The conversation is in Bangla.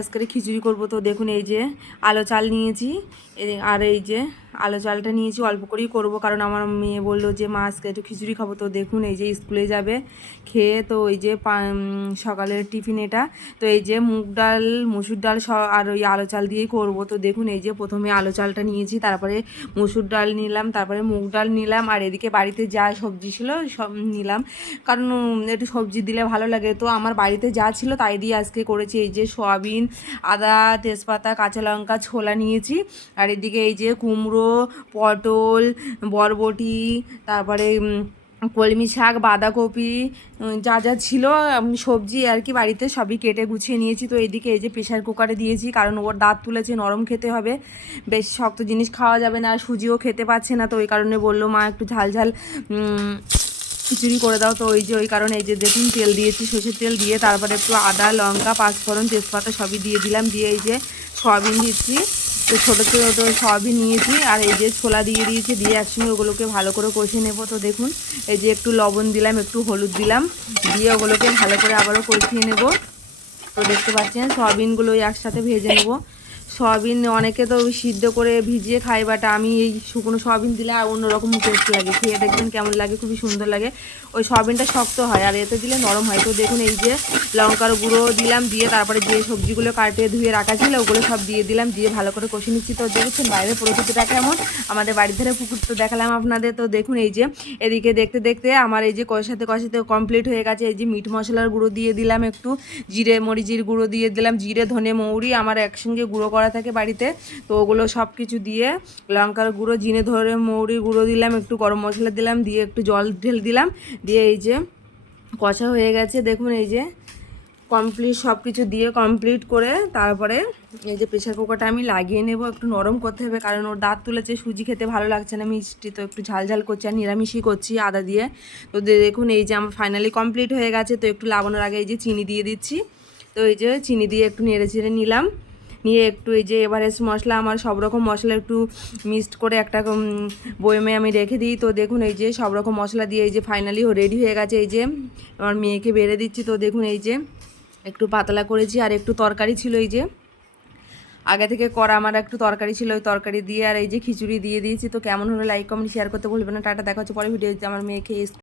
আজকে খিচুড়ি করব। তো দেখুন এই যে আলো চাল নিয়েছি, আর এই যে আলো চালটা নিয়েছি, অল্প করেই করব কারণ আমার মেয়ে বললো যে মা আজকে একটু খিচুড়ি খাবো। তো দেখুন এই যে স্কুলে যাবে খেয়ে, তো এই যে সকালের টিফিন এটা। তো এই যে মুগ ডাল, মসুর ডাল আর ওই আলো চাল দিয়েই করব। তো দেখুন এই যে প্রথমে আলো চালটা নিয়েছি, তারপরে মসুর ডাল নিলাম, তারপরে মুগ ডাল নিলাম, আর এদিকে বাড়িতে যা সবজি ছিল সব নিলাম, কারণ একটু সবজি দিলে ভালো লাগে। তো আমার বাড়িতে যা ছিল তাই দিয়ে আজকে করেছি। এই যে সয়াবিন, আদা, তেজপাতা, কাঁচা লঙ্কা, ছোলা নিয়েছি, আর এদিকে এই যে কুমড়ো, পটল, বরবটি, তারপরে কলমি শাক, বাঁধাকপি, যা যা ছিল সবজি আর কি বাড়িতে সবই কেটে গুছিয়ে নিয়েছি। তো এইদিকে এই যে প্রেশার কুকারে দিয়েছি, কারণ ওর দাঁত তুলেছে, নরম খেতে হবে, বেশ শক্ত জিনিস খাওয়া যাবে না, আর সুজিও খেতে পাচ্ছে না। তো ওই কারণে বললো মা একটু ঝাল ঝাল খিচুড়ি করে দাও। তো ওই যে ওই কারণে এই যে দেখুন তেল দিয়েছি, সর্ষের তেল দিয়ে তারপরে একটু আদা, লঙ্কা, পাঁচফোড়ন, তেজপাতা সবই দিয়ে দিলাম, দিয়ে এই যে সয়াবিন দিচ্ছি। তো ছোটো ছোটো সয়াবিন নিয়েছি, আর এই যে ছোলা দিয়ে দিয়েছি, দিয়ে একসঙ্গে ওগুলোকে ভালো করে কষে নেব। তো দেখুন এই যে একটু লবণ দিলাম, একটু হলুদ দিলাম, দিয়ে ওগুলোকে ভালো করে আবারও কষিয়ে নেব। তো দেখতে পাচ্ছেন সয়াবিনগুলো একসাথে ভেজে নেব। সয়াবিন অনেকে তো সিদ্ধ করে ভিজিয়ে খায়, বাট আমি এই শুকনো সয়াবিন দিলে আর অন্যরকম টেস্ট লাগে, খেয়ে দেখবেন কেমন লাগে, খুবই সুন্দর লাগে। ওই সয়াবিনটা শক্ত হয় আর এতে দিলে নরম হয়। তো দেখুন এই যে লঙ্কার গুঁড়ো দিলাম, দিয়ে তারপরে যে সবজিগুলো কাটে ধুয়ে রাখা ছিল ওগুলো সব দিয়ে দিলাম, দিয়ে ভালো করে কষে নিচ্ছি। তো দেখেছেন বাইরে প্রকৃতিটা কেমন, আমাদের বাড়ির ধারে পুকুর তো দেখালাম আপনাদের। তো দেখুন এই যে এদিকে দেখতে দেখতে আমার এই যে কষাতে কষাতে কমপ্লিট হয়ে গেছে। এই যে মিট মশলার গুঁড়ো দিয়ে দিলাম, একটু জিরে মরিচের গুঁড়ো দিয়ে দিলাম, জিরে ধনে মৌরি আমার একসঙ্গে গুঁড়ো করা থাকে বাড়িতে, তো ওগুলো সব কিছু দিয়ে লঙ্কার গুঁড়ো, জিরে ধনে মৌরি গুঁড়ো দিলাম, একটু গরম মশলা দিলাম, দিয়ে একটু জল ঢেলে দিলাম, দিয়ে এই যে কষা হয়ে গেছে। দেখুন এই যে কমপ্লিট সব কিছু দিয়ে কমপ্লিট করে তারপরে এই যে প্রেশার কুকারটা আমি লাগিয়ে নেব। একটু নরম করতে হবে কারণ ওর দাঁত তুলেছে, সুজি খেতে ভালো লাগছে না, মিষ্টি তো একটু ঝাল ঝাল করছি, আর নিরামিষই করছি আদা দিয়ে। তো দেখুন এই যে আমার ফাইনালি কমপ্লিট হয়ে গেছে। তো একটু লাগানোর আগে এই যে চিনি দিয়ে দিচ্ছি। তো এই যে চিনি দিয়ে একটু নেড়ে চেড়ে নিলাম, নিয়ে একটু এই যে এভারেস্ট মশলা, আমার সব রকম মশলা একটু মিক্সড করে একটা বয়মে আমি রেখে দিই। তো দেখুন এই যে সব রকম মশলা দিয়ে এই যে ফাইনালি রেডি হয়ে গেছে। এই যে আমার মেয়েকে বেড়ে দিচ্ছি। তো দেখুন এই যে একটু পাতলা করেছি, আর একটু তরকারি ছিল, এই যে আগে থেকে করা আমার একটু তরকারি ছিল, ওই তরকারি দিয়ে আর এই যে খিচুড়ি দিয়ে দিয়েছি। তো কেমন হলো লাইক কমেন্ট শেয়ার করতে ভুলবেন না। টাটা, দেখা হচ্ছে পরে ভিডিওতে। আমার মেয়েকে